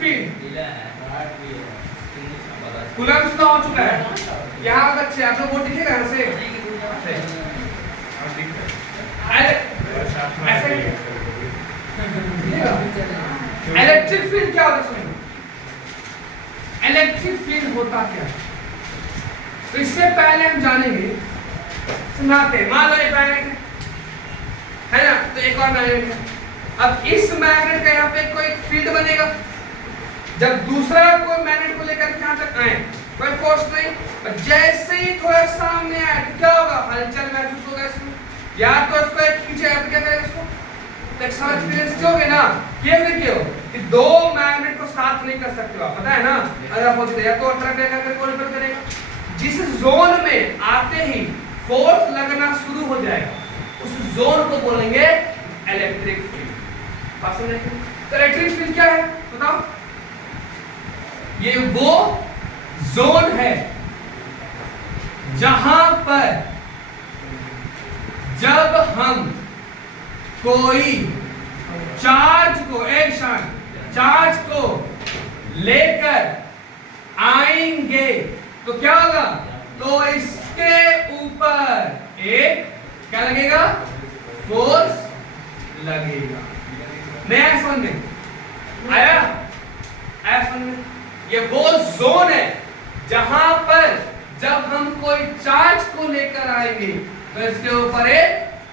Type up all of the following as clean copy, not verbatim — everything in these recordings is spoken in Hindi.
फील्ड कूलम्ब्स का हो चुका है यहाँ तक से। आप लोग वो दिखेगा यहाँ से इलेक्ट्रिक फील्ड क्या होता है? इलेक्ट्रिक फील्ड होता क्या है? तो इससे पहले हम जानेंगे, सुनाते हैं। मान लो एक मैग्नेट है ना, तो एक और मैग्नेट है। अब इस मैग्नेट का यहाँ पे कोई फील्ड बनेगा। जब दूसरा कोई मैग्नेट को लेकर यहाँ तक आए, कोई फोर्स नहीं, और जैसे ही थोड़ा सामने आए तो क्या होगा? हलचल महसूस होगा इसमें। या तो इसको एक खींचे, आप क्या करेंगे इसको? तो एक साथ एक्सपीरियंस कियोगे ना, किए हो कि दो मैग्नेट को साथ नहीं कर सकते हो आप, पता है ना? अगर आप सोचते या तो अट्रैक्ट करेगा फिर कोई रिपेल करेगा। जिस जोन में आते ही फोर्स लगना शुरू हो जाएगा, उस जोन को बोलेंगे इलेक्ट्रिक फील्ड। बात समझ रहे? तो इलेक्ट्रिक फील्ड क्या है बताओ? ये वो जोन है जहां पर जब हम कोई चार्ज को लेकर आएंगे तो क्या होगा? तो इसके ऊपर एक क्या लगेगा? फोर्स लगेगा। नया समझ में आया? आया समझ में? ये वो जोन है जहां पर जब हम कोई चार्ज को लेकर आएंगे तो इसके ऊपर एक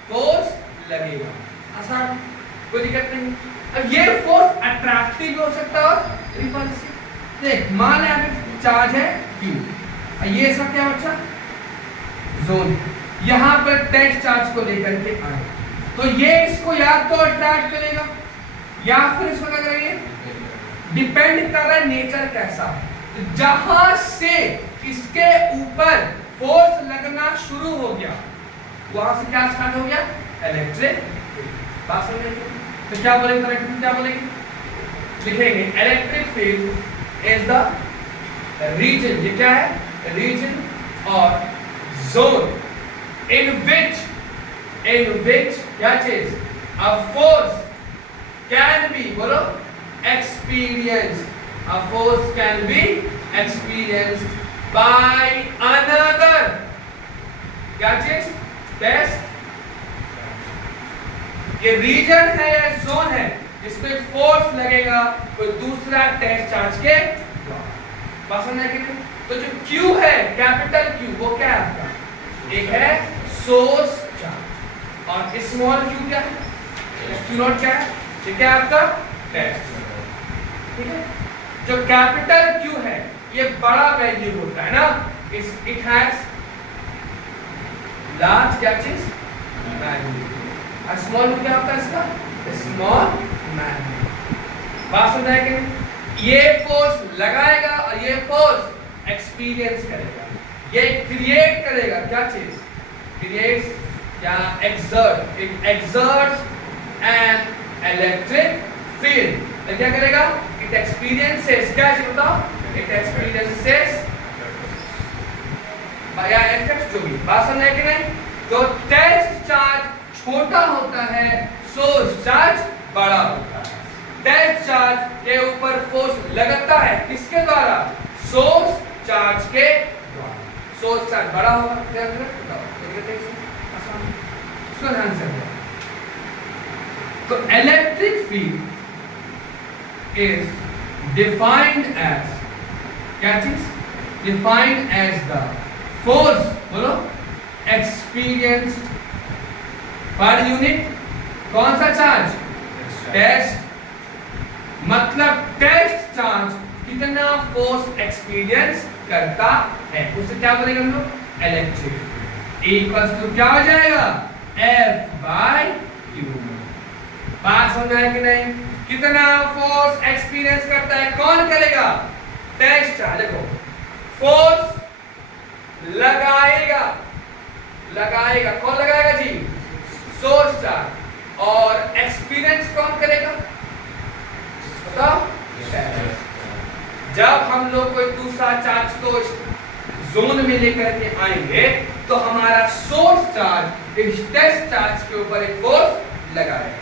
फोर्स लगेगा। आसान, कोई दिक्कत नहीं। अब ये फोर्स अट्रैक्टिव हो सकता है और रिपल्सिव। देख मान यहाँ पे चार्ज है Q, ये सब क्या बच्चा? जोन। यहाँ पर टेस्ट चार्ज को लेकर के आए तो ये इसको या तो अट्रैक्ट करेगा या फिर इसको क्या करेंगे? डिपेंड कर रहा है नेचर कैसा है। तो जहां से इसके ऊपर फोर्स लगना शुरू हो गया, वहां से क्या स्टार्ट हो गया? Electric field. बात समझ में? तो क्या बोलेंगे? इलेक्ट्रिक क्या बोलेंगे? लिखेंगे electric field is the reason, ये क्या है? रीजन और जोन in which क्या चीज? a force can be, बोलो, experienced. A force can be experienced by another क्या चीज? टेस्ट। ये रीजन है या जोन है जिसमें फोर्स लगेगा कोई दूसरा टेस्ट चार्ज के द्वारा। पसंद है कि नहीं? तो जो Q है, कैपिटल Q, वो क्या है आपका? एक है सोर्स चार्ज और स्मॉल q क्या है? Q0 क्या है? ठीक है आपका टेस्ट। ठीक है, जो कैपिटल Q है ये बड़ा वैल्यू होता है ना, इट हैज लार्ज क्या चीज? मैग्नीट्यूड। और स्मॉल क्या होता है इसका? Small magnitude. बात समझ आया कि नहीं? ये फोर्स लगाएगा और ये फोर्स एक्सपीरियंस करेगा, ये क्रिएट करेगा क्या चीज? क्रिएट्स या exert, it exerts an electric field. तो क्या करेगा? इट एक्सपीरियंसेस क्या चीज बताओ? इट एक्सपीरियंसेस या इफेक्ट जो भी। बात समझ है कि नहीं? तो टेस्ट चार्ज छोटा होता है, सोर्स चार्ज बड़ा होता है। टेस्ट चार्ज के ऊपर फोर्स लगता है किसके द्वारा? सोर्स चार्ज के द्वारा। सोर्स चार्ज बड़ा होगा, क्या तो electric field is defined as क्या चीज? डिफाइंड एज द फोर्स, बोलो, एक्सपीरियंस्ड पर यूनिट कौन सा चार्ज? टेस्ट। मतलब टेस्ट चार्ज कितना फोर्स एक्सपीरियंस करता है उसे क्या बोलेंगे हम लोग? इलेक्ट्रिक। इक्वल्स टू क्या हो जाएगा? F by Q। बात समझ आया कि नहीं? कितना फोर्स एक्सपीरियंस करता है? कौन करेगा? Test charge. देखो फोर्स लगाएगा, लगाएगा कौन लगाएगा जी? Source charge. और एक्सपीरियंस कौन करेगा बताओ? जब हम लोग कोई दूसरा चार्ज को जोन में लेकर के आएंगे तो हमारा सोर्स चार्ज इस टेस्ट चार्ज के ऊपर एक फोर्स लगाएगा।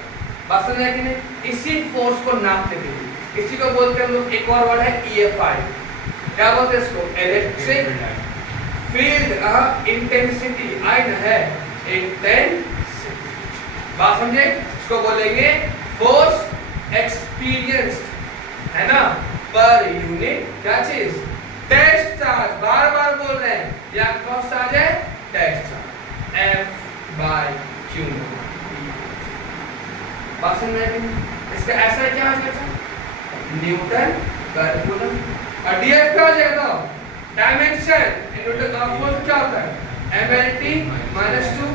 बात समझ आया कि नहीं? इसी फोर्स को नापते थे इसी को बोलते हैं हम लोग, एक और वर्ड है EFI, क्या बोलते हैं इसको, इलेक्ट्रिक फील्ड इंटेंसिटी, आई है इंटेंसिटी, बात समझे, इसको बोलेंगे फोर्स एक्सपीरियंस्ड, है ना, पर यूनिट क्या चीज, टेस्ट चार्ज, बार बार बोल रहे हैं, या कौन चार्ज है, टेस्ट चार्ज, F/Q, बात समझ में आई? इसका ऐसा क्या हो जाएगा, न्यूटन पर कूलम, और डीएफ क्या हो जाएगा, तो डायमेंशन न्यूटन का फोर्स क्या होता है, mLT - 2,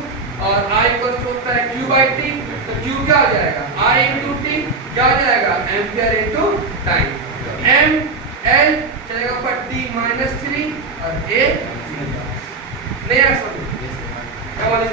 और I इक्वल होता है Q/T, तो Q क्या हो जाएगा, I × T क्या हो जाएगा, एम्पियर × टाइम, तो mL चलेगा ऊपर T - 3 और A नहीं आ सकता, क्या बोलेंगे।